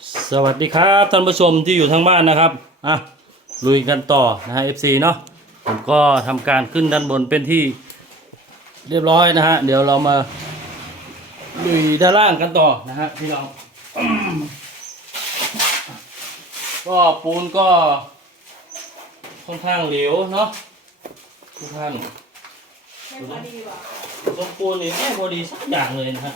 สวัสดีครับท่านผู้ชมที่อยู่ทางบ้านนะครับอะลุยกันต่อนะฮะ FC เนาะผมก็ทำการขึ้นด้านบนเป็นที่เรียบร้อยนะฮะ เดี๋ยวเรามาลุยด้านล่างกันต่อนะฮะพี่น้องก็ปูนก็ค่อนข้างเหลวเนาะทุกท่านไม่พอดีว่ะตรงปูนนี่ไม่พอดีสักอย่างเลยนะฮะ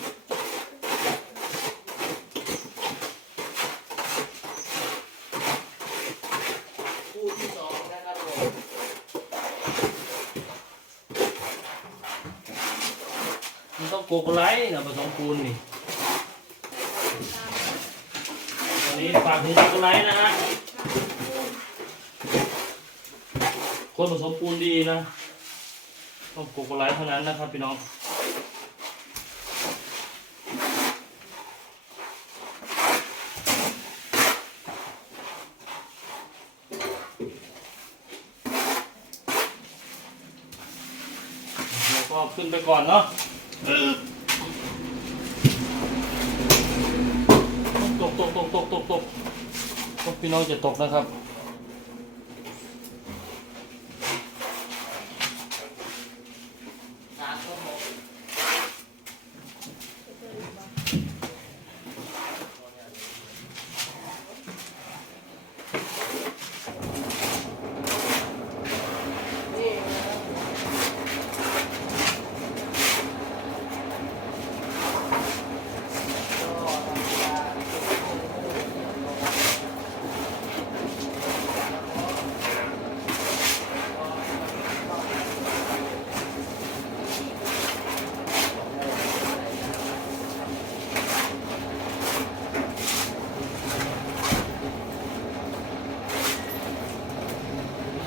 คู่ที่สองนะครับผม มันต้องโกโกไลท์นะผสมปูนนี่ตอนนี้ฝากถึงโกโกไล้นะฮะคนผสมปูนดีนะต้องโกโกไล้เท่านั้นนะครับพี่น้องก็ขึ้นไปก่อนเนาะ ตกตกตกตกตกตกตกพี่น้องจะตกนะครับ สามก็หก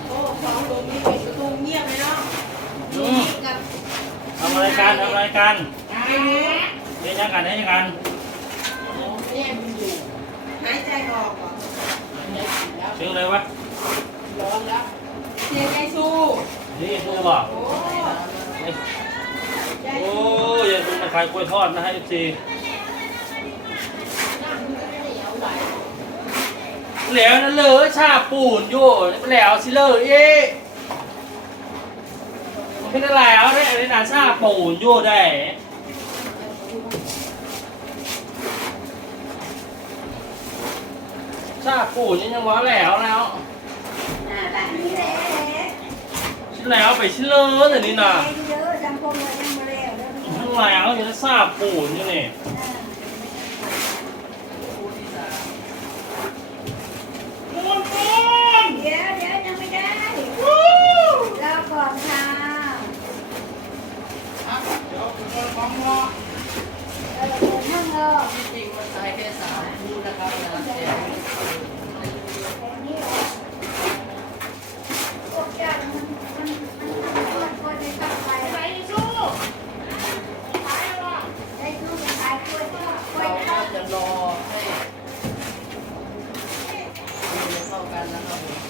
โอ้สองลุงนี่ปิดประตูเงียบเลยเนาะ อื ลุง ม นี่กับ ทำอะไร กันเล่นยังกันเล่นยังกันหายใจออกเหรอชื่ออะไรวะร้อนแล้วเสียใจสู้นี่ชื่อบอกโอ้ใจโอ้สู้ยยังคุณมาขายกล้วยทอดนะฮะเอฟซีแล้วนั่นเลยชาปูนอยู่แล้วสิเลยเอ๊ะ เป็นอะไรเอาได้อะไรนะชาปูนอยู่ได้ชาปูนนี่ยังว่าแล้วแล้วน่ารักนี่แหละชิ้นแล้วไปชิ้นเลยแต่นี่น่ะเยอะสังคมเรายังมาแล้วแล้วทั้งแล้วอยู่ในซาปูนอยู่นี่ คู่ที่สาม ปูนปูน เดี๋ยวเดี๋ยวยังไม่ได้รอก่อนค่ะ อะเดี๋ยวคุณโดนของงอ เออเดี๋ยวนั่งรอ ที่จริงมันใช้แค่สามคู่นะครับนะแต่ แต่นี่เหรอพวกเจ้ามันมันมันมันควรจะต้องไปไปสู้ได้สู้ไปขายกล้วยทอดกล้วย เรา ทอ ก็ ด จะรอให้ดูเข้ากันนะครับผม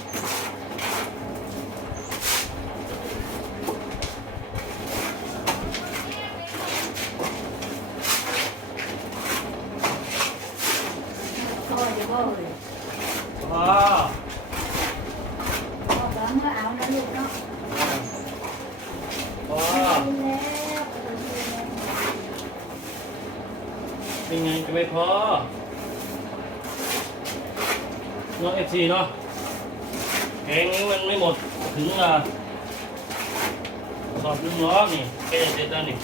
ทอดอยู่บ่เลยอ๋อทอดแล้วเมื่อเอานะลูกเนาะอ๋อกินแล้วเป็นไงจะไม่พอน้องเอฟซีเนาะแกงนี้มันไม่หมดถึงอะสอบนึงล้อนี่แกจะเสร็จแล้วนี่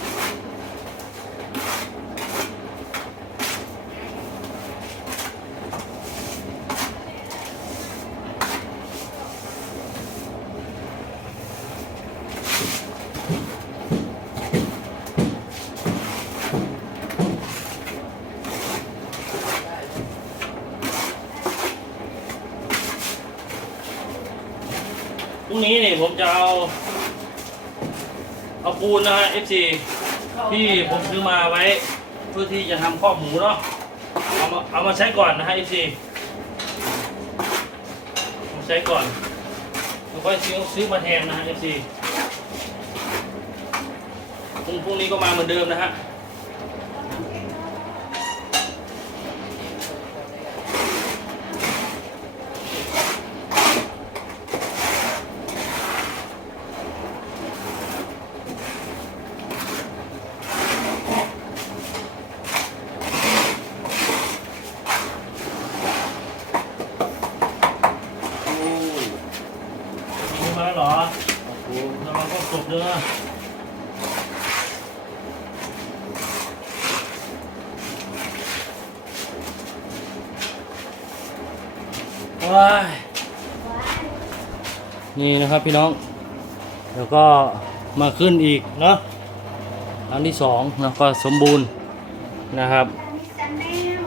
รุ่งนี้นี่ผมจะเอาเอาปูนนะฮะ FC ที่ผมซื้อมาไว้ เพื่อที่จะทำข้อหมูเนาะเอามาเอามาใช้ก่อนนะฮะ FC เอามใช้ก่อนแล้วค่อยซื้อซื้อมาแทนนะฮะ FC พรุ่งพรุ่งนี้ก็มาเหมือนเดิมนะฮะ จบเด้อว้ายนี่นะครับพี่น้อง แล้วก็มาขึ้นอีกเนาะอันที่สองแล้วก็สมบูรณ์นะครับอันนี้ชาแนล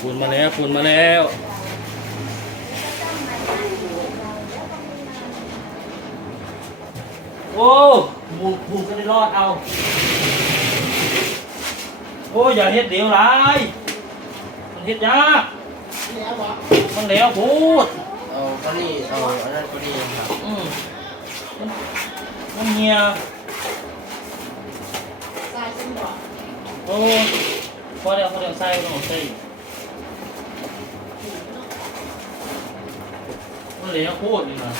ปูนมาแล้วปูนมาแล้ว แล้วก็ต้องมาใหม่เราแล้วก็มีมา โอ้หมูผูกกันได้รอดเอา โอ้อย่าเฮ็ดเดี๋ยวไรมันเฮ็ดยากแล้วบอกมันแล้วพูดเอาก็นี่เอาอันนั้นก็นี่ครับอืมมันมันเหี่ยทรายฉันบอกโอ้พอเดี๋ยวพอเดี๋ยวใส่ต้องใส่มันแล้วพูดนี่นะ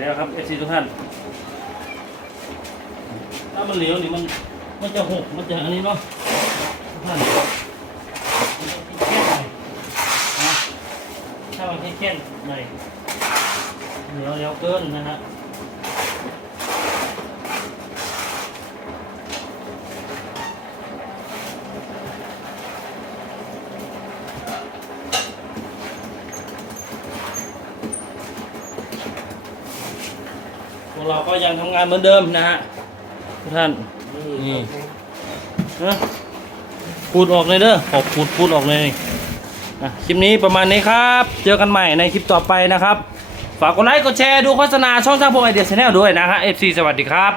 แล้วครับเอซีทุกท่าน ถ้ามันเหลวนี่มันมันจะหกมันจะอันนี้เนาะทุกท่านมันจะแค่หน่อยนะถ้ามันแค่หน่อยเหลียวเหลียวเกินนะฮะ เราก็ยังทำงานเหมือนเดิมนะฮะทุกท่านนี่นะพูดออกเลยเด้อขอบพูดพูดออกเลยนะคลิปนี้ประมาณนี้ครับ เจอกันใหม่ในคลิปต่อไปนะครับ ฝากกดไลค์กดแชร์ดูโฆษณาช่องสร้างพวกไอเดียชาแนลด้วยนะฮะ FC สวัสดีครับ